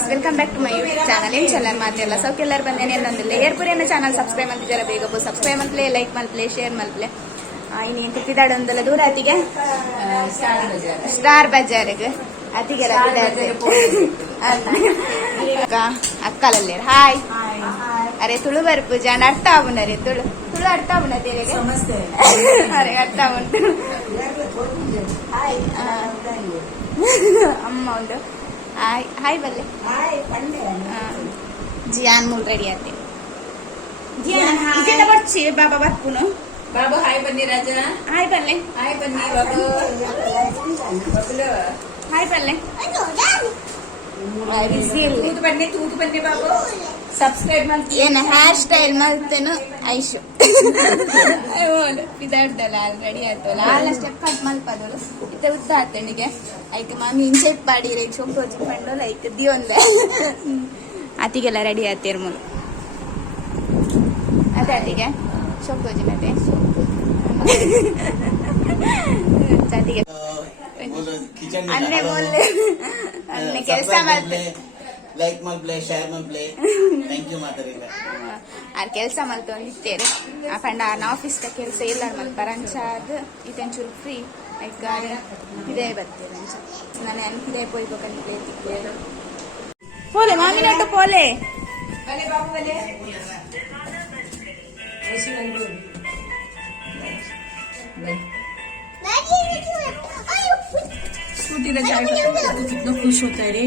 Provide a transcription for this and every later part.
Friends, welcome back to my YouTube channel. ಏನು ಚಲನ್ ಮಾತೆಲ್ಲ ಸೌಖ್ಯ ಎಲ್ಲರೂ ಬಂದೇನೆ ಅನ್ನೊಂದಿಲ್ಲ ಏರ್ಪುರಿಯನ್ನ ಚಾನಲ್ ಸಬ್ಸ್ಕ್ರೈಬ್ ಮಾಡ್ತಿದ್ದಾರೆ. ಬೇಗ ಸಬ್ಸ್ಕ್ರೈಬ್ ಮಾಡ್ಲೇ, ಲೈಕ್ ಮಾಡ್ಲೇ, ಶೇರ್ ಮಾಡ್ಲೇ. ಇನ್ನು ಎಂತ ತಿದಾಡೊಂದಲ್ಲ ದೂರ ಅತಿಗೆ ಸ್ಟಾರ್ ಬಜಾರ್ಗೆ ಅತಿಗೆಲ್ಲ ಅಕ್ಕಲಲ್ಲೇ ಹಾಯ್ ಅರೆ ತುಳು ಬರ್ಪು ಜಾಣ ಅರ್ಥ ಆಗುನರೆ ತುಳು ತುಳು ಅರ್ಥ ಆಗುನ ತೆರೆಗೆ ಅರೆ ಅರ್ಥ ಉಂಟು. ಅಮ್ಮ ಉಂಟು ಹಾಯ್ ಹಾಯ್ ಬಲ್ಲೆ ಜಿಯಾನ್ ಮೂಲ್ ರೆಡಿ ಆತೆ ಜಿಯಾನ್ ಬರ್ಚಿ ಬಾಬಾ ಬರ್ಪುನು ಬಾಬು ಹಾಯ್ ಬನ್ನಿ ರಾಜ ಹಾಯ್ ಬಲ್ಲೆ ಹಾಯ್ ಬನ್ನಿ ಬಾಬು ಹಾಯ್ ಬಲ್ಲೆ ತೂತು ಬನ್ನಿ ಬಾಬು ಸಬ್ಸ್ಕ್ರೈಬ್ ಮಾಡ್ತೀನಿ. ಏನು ಹೇರ್ ಸ್ಟೈಲ್ ಮಾಡ್ತೇನು ಐಶು ಇದಾಡ್ದಲ್ಲ ರೆಡಿ ಆಯ್ತಲ್ಲ ಆಲ ಸ್ಟೆಪ್ ಕಟ್ ಮಲ್ಪದಳು ಇತ್ತೆ ಉದ್ದ ಆತನಿಗೆ ಆಯ್ತು ಮಾಮಿ ಇನ್ಸೆಟ್ ಪಾಡಿರಿ ಚೊಂಕೋಜಿ ಪಂಡೋಲ್ಲ ಆಯ್ತು ದಿಯೊಂದೆ ಅತಿಗೆಲ್ಲ ರೆಡಿ ಆಯ್ತೀರ್ ಮುಲು ಅದೇ ಅತಿಗೆ ಚೊಂಕೋಜಿ ಮತ್ತೆ ಅತಿಗೆ ಅನ್ನೆ ಮೊಲ್ಲೆ ಅನ್ನೆ ಕೆಲಸ ಮಾಡ್ತೇನೆ ಲೈಕ್ ಮಲ್ಪ್ಲೆ ಶೇರ್ ಮಲ್ಪ್ಲೆ ಥ್ಯಾಂಕ್ ಯು ಮಾತಾಡಿಲ್ಲ ಆರ್ ಕೆಲಸ ಮಲ್ತೊಂದಿತ್ತೇರೆ ಆ ಪಂಡ ಆನ ಆಫೀಸ್ದ ಕೆಲಸ ಇಲ್ಲ ಮಲ್ಪರಂಚ ಅದು ಇದೊಂಚೂರು ಫ್ರೀ ಲೈಕ್ ಇದೇ ಬರ್ತೇವೆ ಅಂಚ ನಾನು ಅನ್ಕಿದೆ ಪೋಯ್ಬೇಕಂತ ತಿಕ್ಕೇರು ಪೋಲೆ ಮಾಮಿನಟ್ಟು ಪೋಲೆ स्कूटी का चाय तो कितना खुश होता है रे.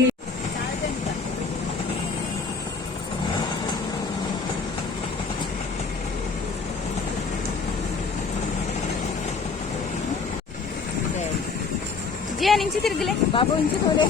ಜಿಯಾ ಇಂಚಿ ತಿರ್ಗಲೆ ಬಾಬು ಇಂಚಿ ಹೋದೆ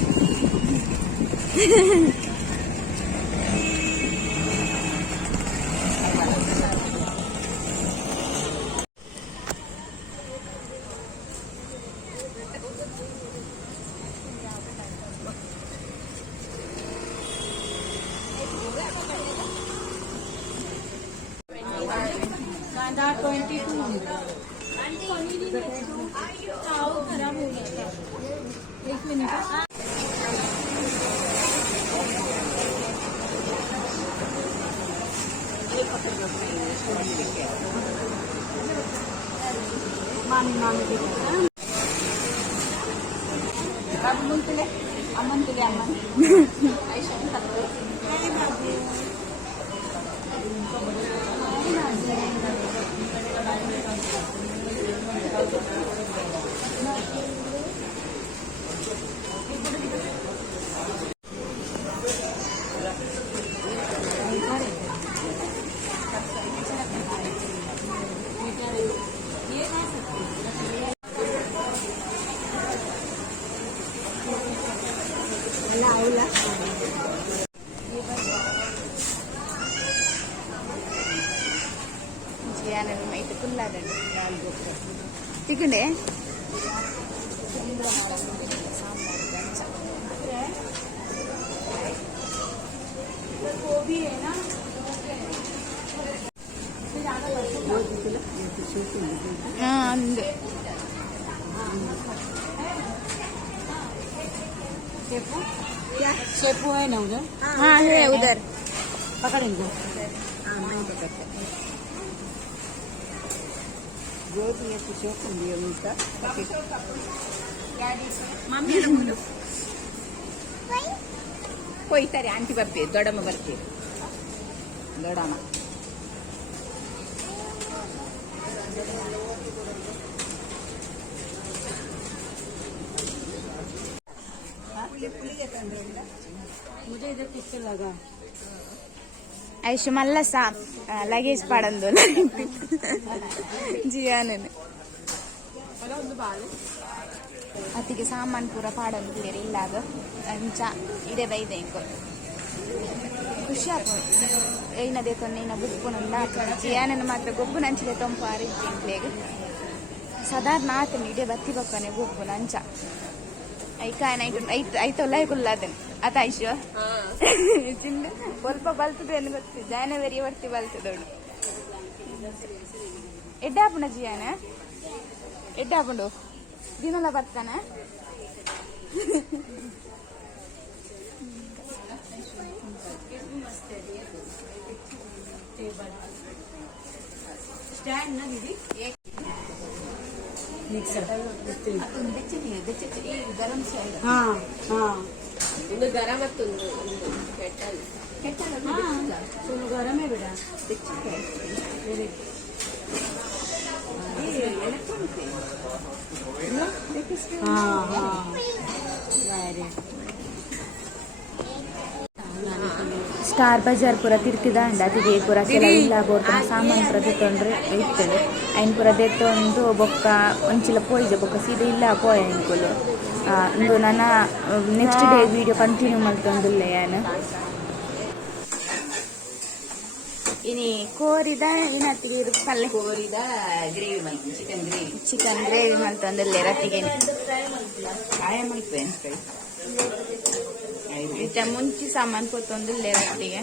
బాబు ముంతులే అమ్మంతులే అమ్మ itu pun lah dan tiga deh शेपू है ना उधर. हाँ है उधर पकड़ेंगे. ಜ್ಯೋತಿಗೆ ಕುಚೋಕೊಂಡಿ ಅಂತ ಮಮ್ಮಿ ಹೋಯ್ತಾರೆ ಆಂಟಿ ಬರ್ತೀವಿ ದೊಡ್ಡಮ್ಮ ಬರ್ತೀವಿ ದೊಡ್ಡಮ್ಮ मुझे इधर किससे लगा ಐಶು ಮಲ್ಲ ಸಾ ಲಗೇಜ್ ಪಾಡಂದು ಜಿಯಾನನೆ ಅತಿಗೆ ಸಾಮಾನು ಪೂರ ಪಾಡಂದು ಬೇರೆ ಇಲ್ಲಾಗ ಅಂಚ ಇದೇ ಬೈದೆ ಇಂಕೊ ಖುಷಿ ಆಗ್ಬೋದು ಏನದೇ ತೊನ್ನೆನ ಬುಪ್ಪುನುಂಡ ಜಿಯಾನನ ಮಾತ್ರ ಗೊಬ್ಬು ನಂಚಿದೆ ತೊಂಪು ಆರಿದ್ದೇಗೆ ಸಾಧಾರಣ ಆತನ ಇಡೇ ಬತ್ತಿ ಬಕ್ಕನೆ ಗೊಬ್ಬು ನಂಚ ಐಕಾಯನ ಐತೊಲ್ಲ ಕುಲ್ಲಾದನ್ ಆತ ಐಶು ಚಿನ್ನ ಸ್ವಲ್ಪ ಬಲ್ತದೆ ಅಂತ ಗೊತ್ತು ಜಾನವರಿ ಒಟ್ಟಿ ಬಲ್ತದೋಡು ಎಡ್ಡಾಪುಣ ಜಿಯಾನ ಎಡ್ಡಾಪುಂಡು ದಿನಲ್ಲ ಬರ್ತಾನ स्टैंड ना दीदी मिक्सर ಗರಂ ಸಾಯಿ हाँ हाँ ಒಂದು ಗರಂ ಮತ್ತೊಂದು ಕೆಟ್ಟಲ್ चलो गरम है बेटा वेरी हाँ हाँ वेरी ಸ್ಟಾರ್ ಬಜಾರ್ ಪೂರ ತಿರ್ತಿದಾಂಡ ಅತಿಗೆ ಪೂರ ಕೆಲ ಇಲ್ಲ ಬೋರ್ತಿನ ಸಾಮಾನು ಪೂರ ದೆತ್ತೊಂಡ್ರೆ ಇರ್ತೇನೆ ಐನ್ ಪೂರ ದೆತ್ತೊಂದು ಬೊಕ್ಕ ಒಂಚಿಲ ಪೋಯ್ಜೆ ಬೊಕ್ಕ ಸೀದಾ ಇಲ್ಲ ಪೋಯ ಇಂಕುಲು ಇಂದು ನನ್ನ ನೆಕ್ಸ್ಟ್ ಡೇ ವಿಡಿಯೋ ಕಂಟಿನ್ಯೂ ಮಾಡ್ತೊಂದುಲ್ಲ ಏನು ಇನಿ ಕೋರಿದ ಏನತ್ತಿಗೆ ಪಲ್ಲೆ ಕೋರಿದ ಗ್ರೇವಿ ಮಾಡ್ತೀನಿ ಚಿಕನ್ ಗ್ರೇವಿ ಮಾಡ್ತೊಂದುಲ್ಲೆ ರತ್ತಿಗೆ ಕಾಯ ಮಾಡ್ತೇನೆ ಇತ್ತ ಮುಂಚಿ ಸಾಮಾನು ಕೊತ್ತೊಂದುಲ್ಲೆ ರತ್ತಿಗೆ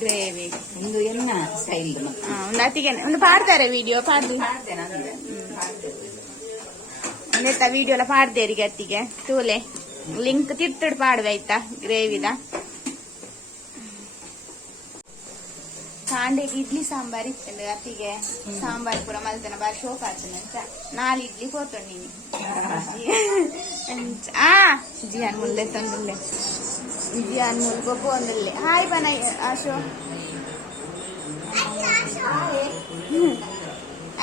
ಗ್ರೇವಿ ಒಂದು ಎನ್ನ ಸ್ಟೈಲ್ ಒಂದು ಅತ್ತಿಗೆ ಒಂದು ಪಾಡ್ತಾರೆ ವಿಡಿಯೋ ಪಾಡ್ದು ಒಂದೆತ್ತ ವಿಡಿಯೋ ಎಲ್ಲ ಪಾಡ್ದೇರಿಗೆ ಅತ್ತಿಗೆ ತೂಲೆ ಲಿಂಕ್ ತಿರ್ತಿಡ್ ಪಾಡ್ವೆ ಆಯ್ತಾ ಗ್ರೇವಿದ ಕಾಂಡೆಗೆ ಇಡ್ಲಿ ಸಾಂಬಾರ್ ಇತ್ತಂದ್ರೆ ಅತ್ತಿಗೆ ಸಾಂಬಾರ್ ಪೂರ ಮಲ್ತನ ಬಾರಿ ಶೋಕ ಆಗ್ತಾನೆ ಅಂತ 4 ಇಡ್ಲಿ ಕೋತೊಂಡಿನಿ ಜಿಯಾನ್ ಮುಲ್ಲೆ ತಂದುಲ್ಲೆ ಜಿಯಾನ್ ಮುಲ್ ಗೊಬ್ಬ ಒಂದಲ್ಲೇ ಹಾಯ್ ಬನ ಆಶೋ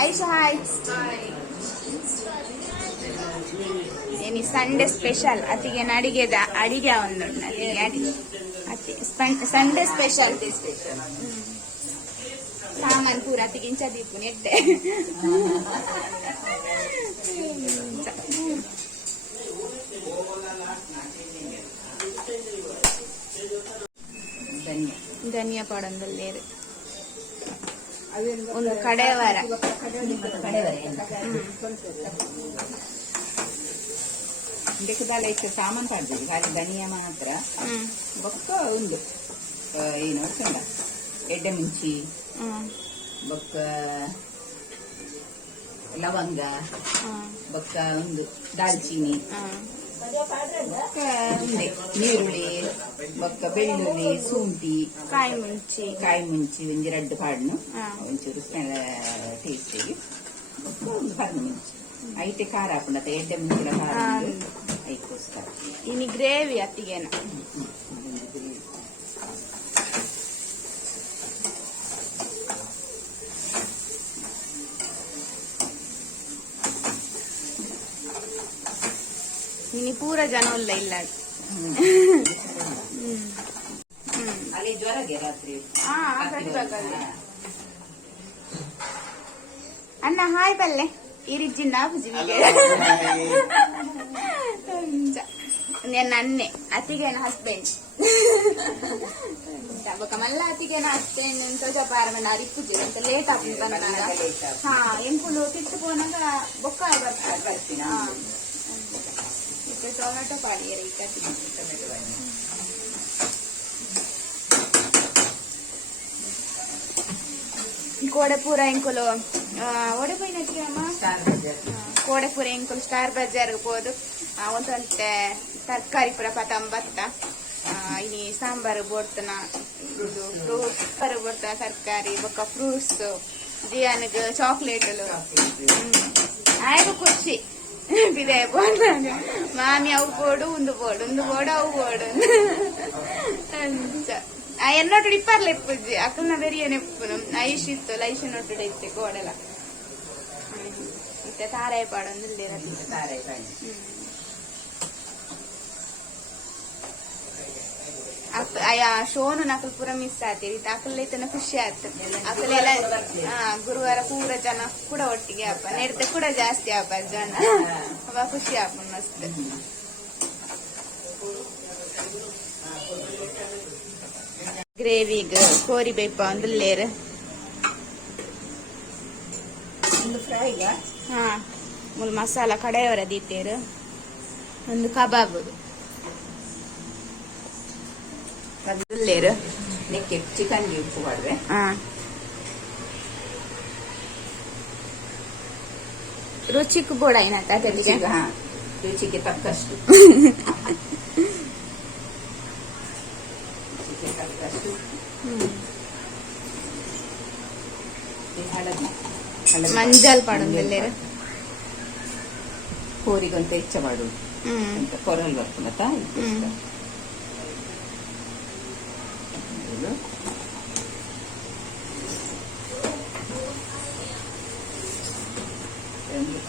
ಐಶೋ ಹಾಯ್ ಏನಿ ಸಂಡೇ ಸ್ಪೆಷಲ್ ಅತ್ತಿಗೆ ಅಡಿಗೆದ ಅಡಿಗೆ ಒಂದುಂಟು ಅತ್ತಿಗೆ ಸಂಡೇ ಸ್ಪೆಷಲ್ ಸಾಮಾನು ಪೂರ ಅತ್ತಿಗೆ ಇಂಚ ದೀಪು ನೆಟ್ಟೆ ಧನಿಯಾ ಪೌಡರ್ ಒಂದು ಕಡೆವಾರ ಬೇಕಾದಲ್ಲ ಇಷ್ಟು ಸಾಮಾನು ಕಾಡ್ತೀವಿ ಖಾಲಿ ಧನಿಯಾ ಮಾತ್ರ ಬೊಕ್ಕ ಒಂದು ಏನು ಕಂಡ ಎಡ್ಡೆ ಮುಂಚಿ ಬೊಕ್ಕ ಲವಂಗ ಬೊಕ್ಕ ಒಂದು ದಾಲ್ಚಿನಿ ಬೊಕ್ಕ ಉಂಡೆ ನೀರುಳ್ಳಿ ಬೊಕ್ಕ ಬೆಳ್ಳುಳ್ಳಿ ಶುಂಠಿ ಕಾಯಿ ಮುಂಚಿ ಒಂಜಿ 2 ಪಾಡ್ನು ಒಂಚೂರು ಸ್ಮೆಲ್ ಟೇಸ್ಟಿಗೆ ಬೊಕ್ಕ ಒಂದು ಪಾಡ್ನು ಮುಂಚಿ ಐತೆ ಖಾರ ಹಾಕೊಂಡತ್ತೆ ಎಡ್ಡೆ ಮುಂಚಿನ ಖಾರ ಐಕೋಸ್ಕರ ಇನಿ ಗ್ರೇವಿ ಅತ್ತಿಗೆನ ಇನಿ ಪೂರ ಜನ ಇಲ್ಲ ಅಲ್ಲಿ ಜ್ವರಗೆ ರಾತ್ರಿ ಅಣ್ಣ ಹಾಯ್ ಬಲ್ಲೆ ಇರಿಜಿನ ಭುಜಿಗೆ ನನ್ನ ಅನ್ನೆ ಅತ್ತಿಗೆನ ಹಸ್ಬೆಂಡ್ ಬೊಕ ಮಲ್ಲ ಅತ್ತಿಗೆನ ಹಸ್ಬೆಂಡ್ ಅಂತ ಜಪಾರಮಣ್ಣ ಅರಿಪ್ಪುಜಿ ಅಂತ ಲೇಟ್ ಆಗ್ತದೆ ಬಂದಾಗ ಹಾ ಎಂಕುಲು ತಿಟ್ಟು ಪೋನಾಗ ಬೊಕ್ಕ ಬರ್ತೀನಿ ಟೊಮೆಟೊ ಪಾಡಿಯರಿ ಕೋಡೆ ಪೂರ ಎಂಕುಲು ಒಡೆ ಪೋಯಿನಕ್ಕೆ ಅಮ್ಮ ಕೋಡೆ ಪೂರ ಎಂಕುಲು ಸ್ಟಾರ್ ಬಜಾರ್ ಹೋದು ಒಂದಂತೆ ತರಕಾರಿ ಪೂರ ಪತಂಬತ್ತ ಇನಿ ಸಾಂಬಾರು ಬೋಡ್ತನ ಫ್ರೂಟ್ಸ್ ಬೋಡ್ತನ ತರಕಾರಿ ಬೊಕ್ಕ ಫ್ರೂಟ್ಸ್ ಜಿಯಾನಿಗೆ ಚಾಕ್ಲೇಟ್ಲು ಆಯ್ತು ಖುಷಿ ಬಿದೆ ಮಾಮಿ ಅವು ಬೋಡು ಒಂದು ಬೋಡು ಅವು ಬೋಡು ಅಂತ എന്നോട്ടോട് ഇപ്പറല്ല ഇപ്പുജി അക്കുന്ന വെറിയനെ എപ്പോഴും ഐഷ് ഇತ್ತು ಲೈಶ್ ನೋಟೋಡ ಇತ್ತೆ ಗೋಡೆಲ್ಲ ಇತ್ತೆ ತಾರಾಯ ಪಾಡೊಂದಿಲ್ಲ ತಾರಾಯ ಅಯ್ಯ ಶೋನು ನಕಲ್ ಪೂರ ಮಿಸ್ ಆತೀರಿ ಅಕಲ್ಲೈತನ ಖುಷಿ ಆಯ್ತು ಅಕಲೆಲ್ಲ ಗುರುವಾರ ಪೂರ ಜನ ಕೂಡ ಒಟ್ಟಿಗೆ ಹಬ್ಬ ನೆಡ್ದೆ ಕೂಡ ಜಾಸ್ತಿ ಹಬ್ಬ ಜನ ಅವ ಖುಷಿ ಹಬ್ಬ ಮಸ್ತ್ ಗ್ರೇವಿಗ್ ಕೋರಿ ಬೇಪ ಒಂದು ಲೇರ್ ಹಾ ಮುಲ್ ಮಸಾಲ ಕಡೆಯವರ ದೀತೇರು ಒಂದು ಕಬಾಬ್ ಲೇರು ನೆಕ್ಕೆ ಚಿಕನ್ ಉಪ್ಪು ಮಾಡಿದ್ರೆ ರುಚಿಗೆ ಬೋಡ ಏನಂತ ರುಚಿಗೆ ತಕ್ಕಷ್ಟು ಹಳದಿ ಮಂಜಾಲ್ ಪಾಡೊಂದುಲ್ಲೆರ್ ಕೋರಿಗೊಂತ ಹೆಚ್ಚ ಪಾಡು ಅಂತ ಕೊರಲ್ ಬರ್ತದತ್ತ ಒಂದು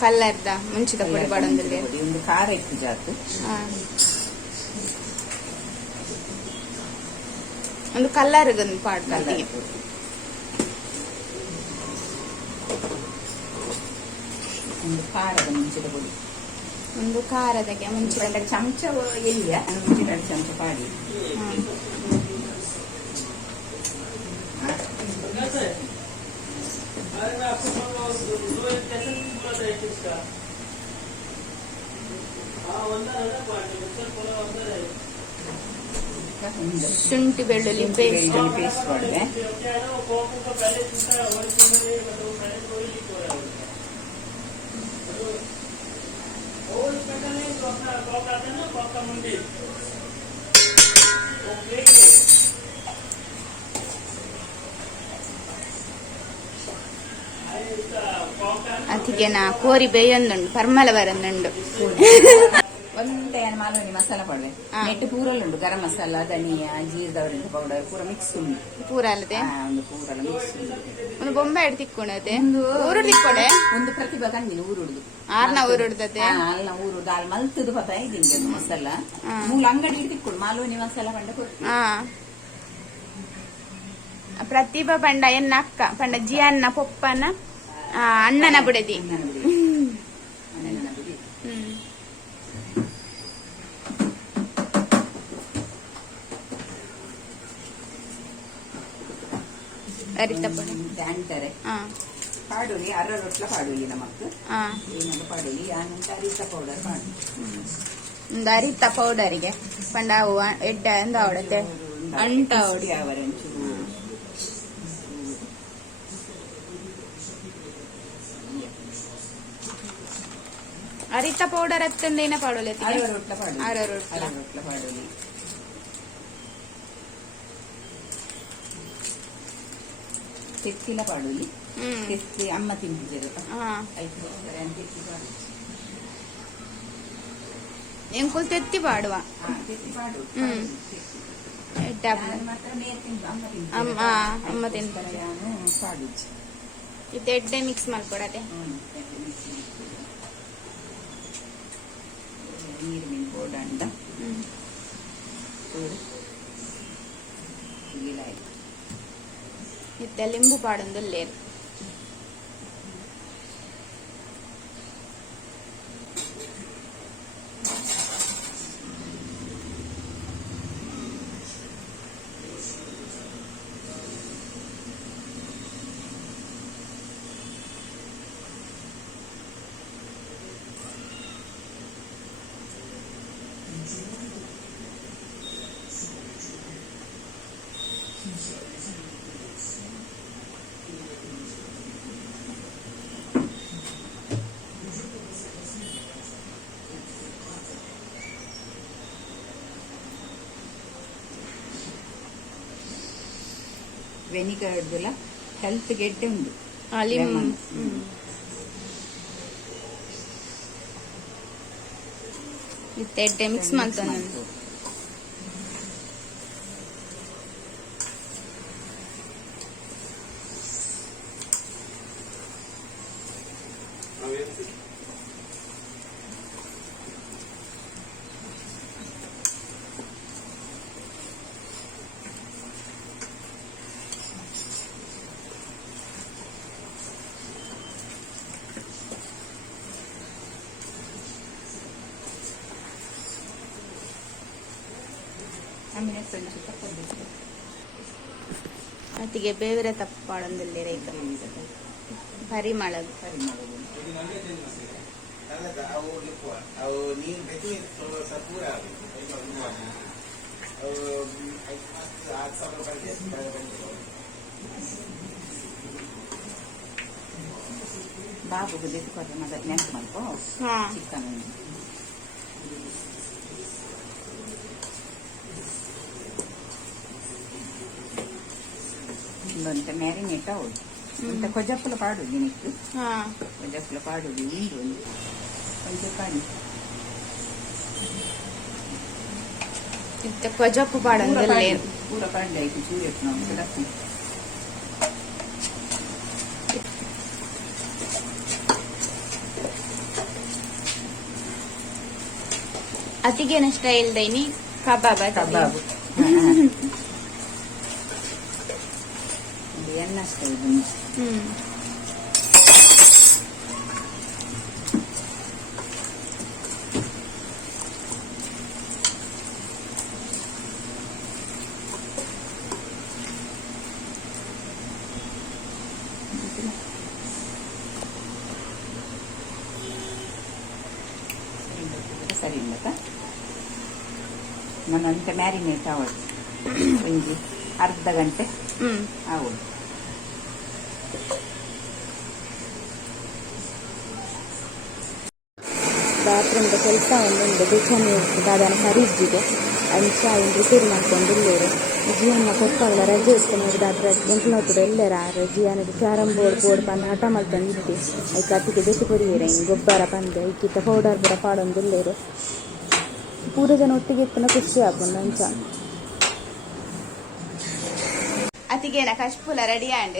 ಕಲ್ಲರ್ದ ಮುಂಚಿದ ಪೊಡಿ ಪಾಡೊಂದುಲ್ಲೆರ್ ಒಂದು ಖಾರ ಇತ್ತು ಜಾತು ಒಂದು ಕಲ್ಲರ್ಗೊಂದು ಪಾಡ್ದು ಒಂದು ಖಾರದ ಮುಂಚಿದ ಪೊಡಿ ಒಂದು ಖಾರದಕ್ಕೆ ಮುಂಚಿದ ಚಮಚ ಎಲ್ಲಿಯ ಮುಂಚಿನ ಚಮಚ ಪಾಡಿ ಶುಂಠಿ ಬೆಳ್ಳುಳ್ಳಿ ಪೇಸ್ಟ್ ಮಾಡಿದೆ ಅದಕ್ಕೆ ನಾ ಕೋರಿ ಬೇಯೊಂದುಂಡು ಪರ್ಮಲ ಬರೊಂದುಂಡು ಒಂದೇ ಮಾಲೋನಿ ಮಸಾಲ ಪಡ್ವೆ ನೆಟ್ಟು ಪೂರಲ್ಲುಂಡು ಗರಂ ಮಸಾಲ ಧನಿಯಾ ಜೀರದ ಪೌಡರ್ ಪೂರ ಮಿಕ್ಸ್ ಉಂಡು ಪೂರ ಅಲ್ಲದೆ ಒಂದು ಪೂರಲ್ಲ ಮಿಕ್ಸ್ ಉಂಡು ಒಂದು ಬೊಂಬೆ ಹಿಡ್ ತಿಕ್ಕೊಣತೆ ಊರು ತಿಕ್ಕೊಡೆ ಒಂದು ಪ್ರತಿಭಾ ಕಂಡಿನ ಊರುಡುದು ಆರ್ನ ಊರುಡ್ದತೆ ಅಲ್ಲ ಊರುಡು ಅಲ್ಲಿ ಮಲ್ತದು ಪತ ಇದ್ದೀನಿ ಮಸಾಲ ಮೂಲ ಅಂಗಡಿ ತಿಕ್ಕೊಡು ಮಾಲೋನಿ ಮಸಾಲ ಪಂಡ ಪ್ರತಿಭಾ ಪಂಡ ಎನ್ನ ಅಕ್ಕ ಪಂಡ ಜಿಯನ್ನ ಪೊಪ್ಪನ ಅಣ್ಣನ ಬುಡದಿ ಅರಿತ ಪೊಡಿ ಅಂತಾರೆ ಪಾಡುಲಿ ಅರ್ರ ರೊಟ್ಲ ಪಾಡುಲಿ ನಮಕ್ ಏನಂತ ಪಾಡುಲಿ ಆನಂತರ ಅರಿತ ಪೌಡರ್ ಪಾಡು ಒಂದು ಅರಿತ ಪೌಡರಿಗೆ ಪಂಡ ಅವು ಎಡ್ಡ ಎಂದ ಅವಡತೆ ಅಂಟ ಅವಡಿ ಅವರೆಂಚು ಅರಿತ ಪೌಡರ್ ಹತ್ತಂದೇನ ಪಾಡೋಲೆ ಅರ ರೊಟ್ಲ ಪಾಡು ಅರ ರೊಟ್ಲ ಪಾಡುಲಿ ತೆತ್ತಿಲ ಪಾಡುಲಿ ತೆತ್ತಿ ಅಮ್ಮ ತಿಂತಿದ್ರು ಎಂಕುಲ್ ತೆತ್ತಿ ಪಾಡುವ ತೆತ್ತಿ ಪಾಡು ಅಮ್ಮ ತಿಂತಾರೆ ಪಾಡು ಇದು ಎಡ್ಡೆ ಮಿಕ್ಸ್ ಮಾಡ್ಕೊಡತೆ ನೀರಿನ ಬೋಡಂಡ ಇತ್ತ ಲಿಂಬು ಪಾಡೊಂದು ಲೇರು ವೆನಿಗರ್ ಹಿಡ್ದಲ್ಲ ಹೆಲ್ತ್ ಗೆಡ್ಡೆ ಉಂಡು ಎಡ್ಡೆ ಮಿಕ್ಸ್ ಮಾಡ್ತಾನೆ ಅತಿಗೆ ಬೇರೆ ತಪ್ಪಾಡೊಂದಿಲ್ಲ ರೈತ ಪರಿಮಳದು ಬಾಬುಗೆ ಬೇಸಿಕೊಟ್ರೆ ಮತ್ತೆ ನೆನಪು ಮಾಡ್ಕೋ ಚಿಕನ್ ఇంత మ్యారినేట్ అవ్వదు ఇంత కొజప్పుల పాడు నీకు కొజప్పుల పాడు ఇందు కొంచెం పాడి ఇంత కొజప్పు పాడందుల్లేరు కూర పాడి అయితే చూడెట్టినాం కదా ಅತಿಗೆನ ಸ್ಟೈಲ್ ದೈನಿ ಕಬಾಬ್ ಕಬಾಬ್ ಎಣ್ಣೆ ಸ್ಟೈಲ್ ಸರಿ ಇಲ್ಲ ನಮ್ಮಂತ ಮ್ಯಾರಿನೇಟ್ ಆಗೋದು ಒಂಜಿ ಅರ್ಧ ಗಂಟೆ ಆಗೋದು ಬಾತ್ರೂಮ್ದ ಕೆಲಸ ಒಂದೊಂದು ಕಿಚನ್ ದಾದಾನ ಸರಿಜ್ಜಿದೆ ಅಂಚ ಇಂದು ರಿಪೇರಿ ಮಾಡ್ಕೊಂಡು ಇಲ್ಲೇರು ಜಿಯನ್ನ ಕೊಟ್ಟಾಗಲ ರಜೆ ಇಸ್ಕೊಂಡು ಅದ್ರ ಎಂಟ್ನೋತುಡು ಎಲ್ಲರ ಜಿಯನದು ಕ್ಯಾರಮ್ ಬೋರ್ಡ್ ಪಂದು ಹಠ ಮಲ್ತಂದಿದ್ದೆ ಐಕ ಅತ್ತಿಗೆ ಬೆಟ್ಟಿ ಕೊರಿಯರ ಹಿಂಗೆ ಗೊಬ್ಬರ ಪಂದೆ ಐಕಿತ್ತ ಪೌಡರ್ ಬರ ಪಾಡೊಂದು ಇಲ್ಲೇರು ಪೂರ ಜನ ಒಟ್ಟಿಗೆ ಇತ್ತನ ಖುಷಿ ಆಪುಂಡು ಅಂಚ ಅತಿಗೇನ ಕಶ್ಪುಲ ರೆಡಿ ಆಂಡ್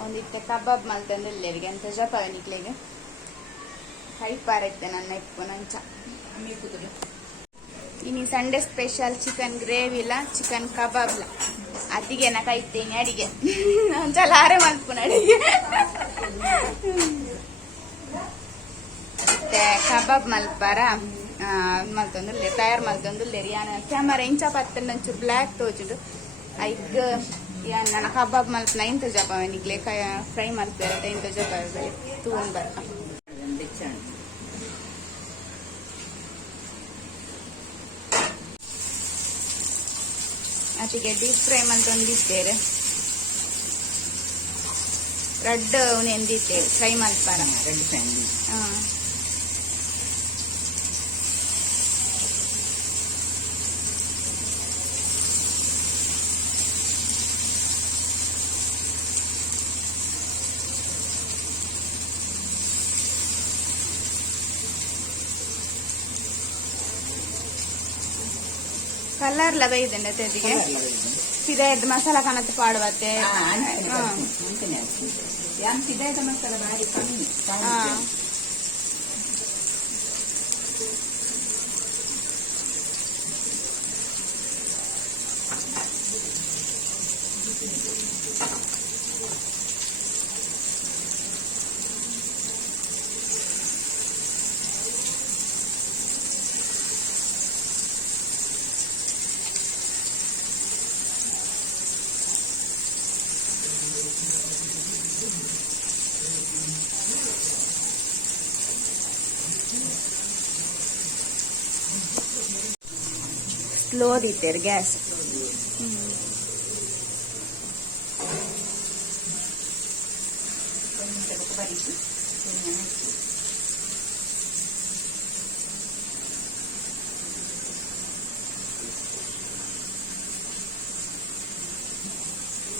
ಒಂದಿತ್ತೆ ಕಬಾಬ್ ಮಲ್ತಂದು ಇಲ್ಲೇರಿಗೆ ಎಂತ ಜಪಾವನಿಕ್ಲೆಗೆ ಹೈಪಾರೈತೆ ನನ್ನ ಇಪ್ಪು ನಂಚ ಇನಿ ಸಂಡೇ ಸ್ಪೆಷಲ್ ಚಿಕನ್ ಗ್ರೇವಿಲ ಚಿಕನ್ ಕಬಾಬ್ಲ ಅತಿಗೆನ ಕೈತೇನೆ ಅಡಿಗೆ ಒಂಚಲಾರೆ ಮಲ್ಪುನ ಅಡಿಗೆ ಮತ್ತೆ ಕಬಾಬ್ ಮಲ್ಪಾರ ಮಲ್ತೊಂದುಲ್ಲೆ ತಯಾರು ಮಲ್ತೊಂದುಲ್ಲೇರಿ ಯಾನ ಕ್ಯಾಮರಾ ಇಂಚ ಪತ್ತಲ್ಲಿ ಒಂಚೂರು ಬ್ಲ್ಯಾಕ್ ತೋಜುಡು ಐಗ್ ಯಾನ್ ನನ್ನ ಕಬಾಬ್ ಮಲ್ಪನ ಇಂತ ಜಪಾವನಿಗ್ಲೆ ಫ್ರೈ ಮಲ್ಪಾರ ಇಂತ ಜಪಾವ ತೂನ್ ಬರ್ಕ ಅತಿಗೆ ಡೀಪ್ ಫ್ರೈ ಮಲ್ತೊಂದಿದ್ದೇವೆ ರೆಡ್ ನೆಂದಿದ್ದೇವೆ ಫ್ರೈ ಮಲ್ಪಾರ ರೆಡ್ ಫ್ರೈ ಕಲರ್ ಲಬೈದಂಡೆ ತೆದಿಗೆ ಸಿದಾಯ್ದ ಮಸಾಲ ಕಣತ್ ಪಾಡುವತ್ತೆ ಸಿದಾಯ್ದ ಮಸಾಲ ಭಾರಿ ಕಮ್ಮಿ ಸ್ಲೋ ದಿತ್ತೇರು ಗ್ಯಾಸ್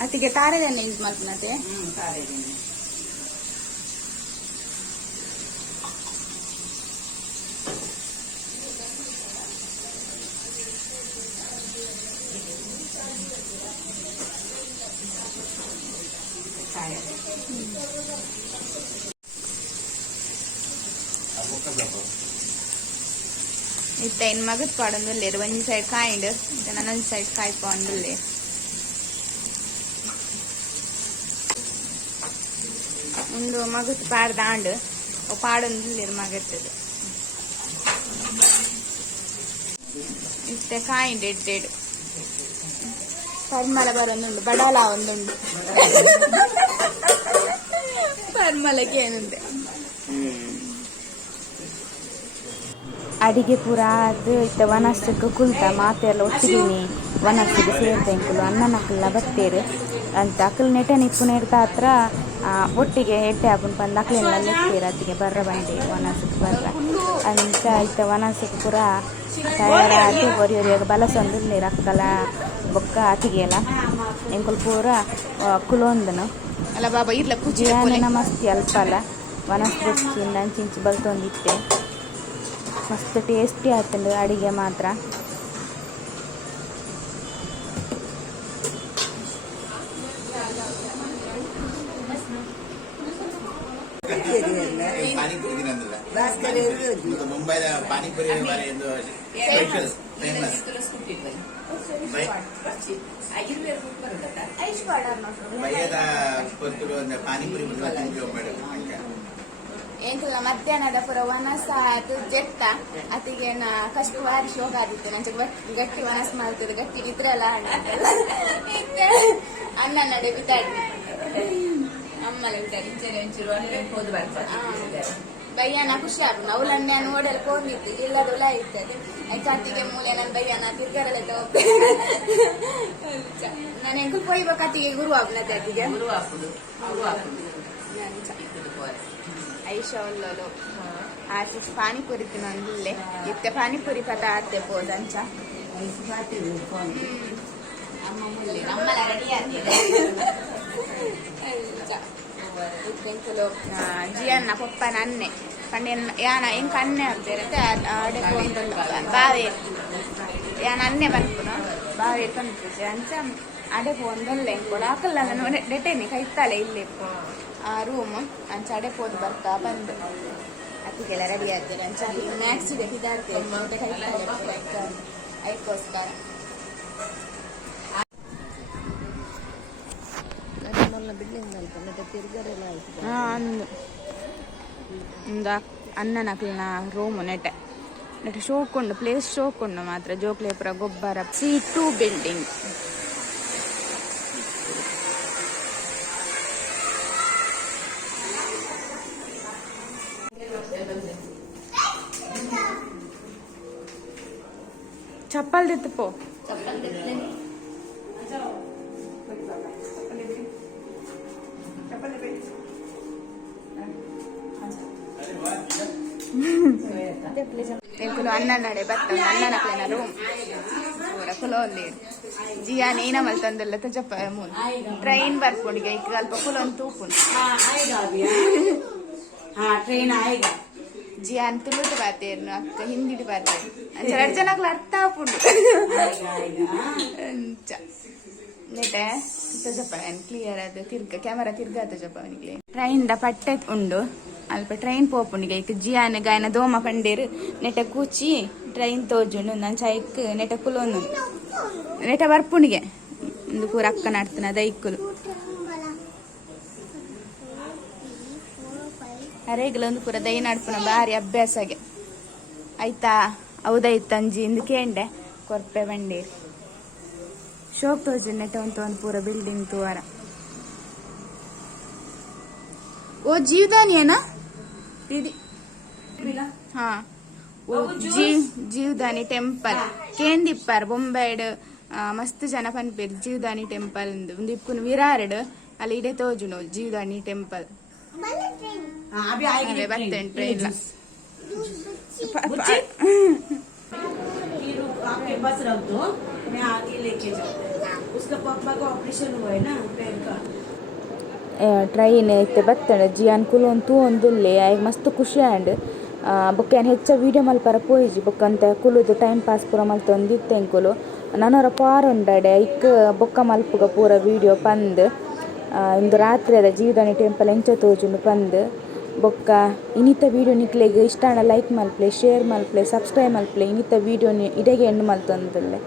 ಅತಿಗೆ ತಾರೆದೆಣ್ಣೆ ಯೂಸ್ ಮಾಡ್ತೀನತ್ತೆ ತಾರೆದೆಣ್ಣೆ ಇತ್ತ ಇನ್ ಮಗದ್ ಪಾಡೊಂದುಲ್ಲೇರು ಒಂಜಿ ಸೈಡ್ ಕಾಯಿಂಡ್ ನನ್ನೊಂದು ಸೈಡ್ ಕಾಯಿ ಪಾಂಡುಲ್ಲೆ ಒಂದು ಮಗದ್ ಪಾಡ್ದಾಂಡ್ ಪಾಡೊಂದುಲ್ಲೇರು ಮಗತ್ತದು ಇತ್ತ ಕಾಯಿಂಡ್ ಎಡ್ಡೆಡು ಪರ್ಮಲ ಬರೊಂದುಂಡು ಬಡಾಲ ಒಂದುಂಡು ಪರ್ಮಲಕ್ಕೆ ಏನುಂಡೆ ಅಡಿಗೆ ಪೂರ ಅದು ಇತ್ತ ವನಸ್ಸಕ್ಕೆ ಕುಲ್ತ ಮಾತೆಲ್ಲ ಒಟ್ಟಿಗೆ ವನಸ್ಸಿಗೆ ಸೇರ್ತೆಂಕುಲು ಅನ್ನನಕ್ಕಲ್ಲ ಬತ್ತೇರು ಅಂತ ಅಕ್ಕಲ್ ನೆಟೆ ನಿಪ್ಪುನ ಇಡ್ತಾ ಹತ್ರ ಒಟ್ಟಿಗೆ ಎಡ್ಡೆ ಹಾಕೊಂಡು ಬಂದು ಅಕ್ಲೆಲ್ಲ ಎತ್ತೇರು ಅದಕ್ಕೆ ಬರ್ರ ಬಂಡೆ ವನಸ್ಸಕ್ಕೆ ಬರ್ರ ಅಂತ ಇತ್ತ ವನಸ್ಸಕ್ಕೆ ಪೂರ ತಯಾರಾಗಿ ಒರಿಯೊರಿಯಾಗ ಬಲಸೊಂದು ರಕ್ಕಲ ಬೊಕ್ಕ ಆತಿಗೆಲ್ಲ ಎಂಕುಲು ಪೂರ ಕುಲೊಂದನು ಅಲ್ಲ ಬಾಬಾ ಇರ್ಲ ಜಿಯಾನ ಮಸ್ತ್ ಅಲ್ಪಲ ವನಸ್ ಬೊಚ್ಚಿಂದ ಅಂಚಿಂಚಿ ಬಲ್ತೊಂದಿತ್ತೆ ಮಸ್ತ್ ಟೇಸ್ಟಿ ಆಯ್ತಂಡು ಅಡಿಗೆ ಮಾತ್ರ. ಮುಂಬೈದ ಪಾನಿಪುರಿ ಸ್ಪೆಷಲ್ ಫೇಮಸ್ ಭಯದ ಕೊತ್ತೂರು ಅಂದ್ರೆ ಪಾನಿಪುರಿ ಎಂಕುಲ ಮಧ್ಯಾಹ್ನದ ಪುರ ವನಸ ಅದು ಜೆತ್ತ ಅತಿಗೆ ಕಷ್ಟ ಬಾರಿ ಶೋಕ ಆದಿತ್ತು ನಂಚ ಗಟ್ಟಿ ವನಸ್ ಮಾಡ್ತದೆ ಗಟ್ಟಿ ಇದ್ರಲ್ಲ ಅಣ್ಣ ನಡೆ ಬಿದ್ದಾಡಿ ಅಮ್ಮಲ ಬಿದ್ದಾಡಿ ಬಯ್ಯನ ಖುಷಿ ಆಗ್ತದೆ ಅವಳನ್ನೇ ನೋಡಲು ಹೋಗಿತ್ತು ಇಲ್ಲದ ಹೊಲ ಇರ್ತದೆ ಕತ್ತಿಗೆ ಮೂಲೆ ನನ್ನ ಬಯ್ಯನ ತಿರ್ಗಾರಲ್ಲ ನಾನು ಎಂಕುಲ್ ಪೋಯ್ಬ ಕತ್ತಿಗೆ ಗುರು ಆಗ್ನತೆ ಅತಿಗೆ ಐಷ ಒಲ್ಲೋಲು ಆಚೆ ಪಾನಿಪುರಿ ತಿನ್ನೊಂದಿಲ್ಲೆ ಇತ್ತೆ ಪಾನಿಪುರಿ ಪದ ಆತ್ತೆ ಪೋದಂಚ ಅಮ್ಮಲ ರೆಡಿ ಆಗಿದೆ ಇತ್ತೆಂಕುಲು ಜಿಯನ್ನ ಪಪ್ಪನ ಅನ್ನೆ ಪಂಡೆನ ಯಾನ ಎಂಕ ಅನ್ನೆ ಆಗ್ತಿರತ್ತೆ ಅಡೆ ಬಾವೆ ಯಾನ ಅನ್ನೆ ಬಂದ್ಪುನು ಬಾವೆ ತಂದಿದ್ದೆ ಅಂಚ ಅಡೆ ಪೋಂದೊಲ್ಲೆ ಎಂಕೊಡು ಆಕಲ್ಲ ನಾನು ಡೆಟೇನಿ ಕೈತಾಳೆ ಇಲ್ಲಿ ಆ ರೂಮ್ ಅಂಚ ಅಡೆ ಪೋದು ಬರ್ತಾ ಬಂದು ಅತಿಗೆಲ್ಲ ರೆಡಿ ಆಗ್ತಾರೆ ಅಂಚ ಮ್ಯಾಕ್ಸಿಗೆ ಹಿದಾಡ್ತೇವೆ ಮತ್ತೆ ಕೈತಾಳೆ ಐಕೋಸ್ಕರ ಅಣ್ಣನಕ್ಲಿನ ರೂಮು ನೆಟೆ ಶೋಕೊಂಡು ಪ್ಲೇಸ್ ಶೋಕೊಂಡು ಮಾತ್ರ ಜೋಕ್ಲೇಪುರ ಗೊಬ್ಬರ C2 ಬಿಲ್ಡಿಂಗ್ ಚಪ್ಪಲ್ ದಿತ್ತು ಪೋ ಎಂಕುಲು ಅನ್ನ ನಡೆ ಬತ್ತ ಅಣ್ಣನ ಪ್ಲೇನ ರೂಮ್ ಪೂರ ಕುಲೋಲ್ಲಿ ಜಿಯಾ ನೇನ ಮಲ್ತಂದಲ್ಲ ತಜಪ್ಪ ಮೂನ್ ಟ್ರೈನ್ ಬರ್ಪುಂಡಿಗೆ ಈಗ ಅಲ್ಪ ಕುಲೊಂದು ತೂಪುಂಡು ಟ್ರೈನ್ ಆಯ್ಗ ಜಿಯಾನ್ ತುಳುಟು ಬಾತೇನು ಅಕ್ಕ ಹಿಂದಿಡು ಬಾತೇನು ಎರಡು ಜನಕ್ಲ ಅರ್ಥ ಆಪುಂಡು ಅಂಚ ನೆಟೆ ತಜಪ್ಪ ಕ್ಲಿಯರ್ ಅದು ಕ್ಯಾಮರಾ ತಿರ್ಗ ತಜಪ್ಪ ಅವನಿಗೆ ಟ್ರೈನ್ ದ ಪಟ್ಟೆ ಉಂಡು ಅಲ್ಪ ಟ್ರೈನ್ ಪೋಪುಂಡಿಗೆ ಈಗ ಜಿಯಾನ್ ಗಾಯನ ದೋಮ ಪಂಡೇರು ನೆಟ ಕೂಚಿ ಟ್ರೈನ್ ತೋಜುಂಡು ನಂಚ ಐಕ್ ನೆಟ ಕುಲೋನು ನೆಟ ಬರ್ಪುಂಡಿಗೆ ಒಂದು ಪೂರ ಅಕ್ಕ ನಡ್ತಾನ ದೈಕ್ಕುಲು ಅರೆಗ್ಲ ಒಂದು ಪೂರ ದೈ ನಡ್ಪುನ ಬಾರಿ ಅಭ್ಯಾಸಗೆ ಆಯ್ತಾ ಹೌದಾಯ್ತು ಅಂಜಿ ಇಂದು ಕೇಂಡೆ ಕೊರ್ಪೆ ಬಂಡೇರಿ ಶೋಕ್ ತೋಜು ನೆಟ ಒಂದು ಪೂರ ಬಿಲ್ಡಿಂಗ್ ತೂವರ ಓ ಜೀವದಾನಿಯೇನಾ ಹಾ ಜೀವದಾನಿ ಟೆಂಪಲ್ ಕೇಂದಿಪ್ಪಾರ ಬೊಂಬೈಡ್ ಮಸ್ತ್ ಜನ ಪನ್ಪೇರು ಜೀವದಾನಿ ಟೆಂಪಲ್ ಒಂದು ಇಪ್ಪುನು ವಿರಾರ್ಡ್ ಅಲ್ಲಿ ಇಡೆ ತೋಜುನು ಜೀವದಾನಿ ಟೆಂಪಲ್ बर्तन ट्रेन आपके पास रख दो मैं आगे लेके जाऊँ उसका पापा का ऑपरेशन हुआ है ना पैर का ಟ್ರೈನ್ ಐತೆ ಬತ್ತಡ ಜಿಯಾನ್ ಕುಲೊಂದು ಒಂದುಲ್ಲೆ ಆಯ್ಗ ಮಸ್ತ್ ಖುಷಿ ಆಂಡ್ ಬೊಕ್ಕೇನು ಹೆಚ್ಚ ವೀಡಿಯೋ ಮಲ್ಪರ ಪೋಯಿಜಿ ಬೊಕ್ಕಂತ ಕುಲುದು ಟೈಮ್ ಪಾಸ್ ಪೂರ ಮಲ್ತೊಂದಿತ್ತೆ ಎಂಕುಲು ನನರ ಪಾರೊಂಡಡೆ ಐಕ್ ಬೊಕ್ಕ ಮಲ್ಪುಗ ಪೂರ ವೀಡಿಯೋ ಪಂದ್ ಇಂದು ರಾತ್ರಿ ಅದ ಜೀವದಾನಿ ಟೆಂಪಲ್ ಎಂಚ ತೋಜುಂಡು ಪಂದ್ ಬೊಕ್ಕ ಇನ್ನಿತ ವೀಡಿಯೋ ನಿಕ್ಲೆಗ್ ಇಷ್ಟ ಲೈಕ್ ಮಲ್ಪ್ಲೆ ಶೇರ್ ಮಲ್ಪ್ಲೆ ಸಬ್ಸ್ಕ್ರೈಬ್ ಮಲ್ಪ್ಲೆ ಇನ್ನಿತ ವೀಡಿಯೋ ಇಡೆಗೆ ಎಂಡ್ ಮಲ್ತೊಂದುಲ್ಲೆ.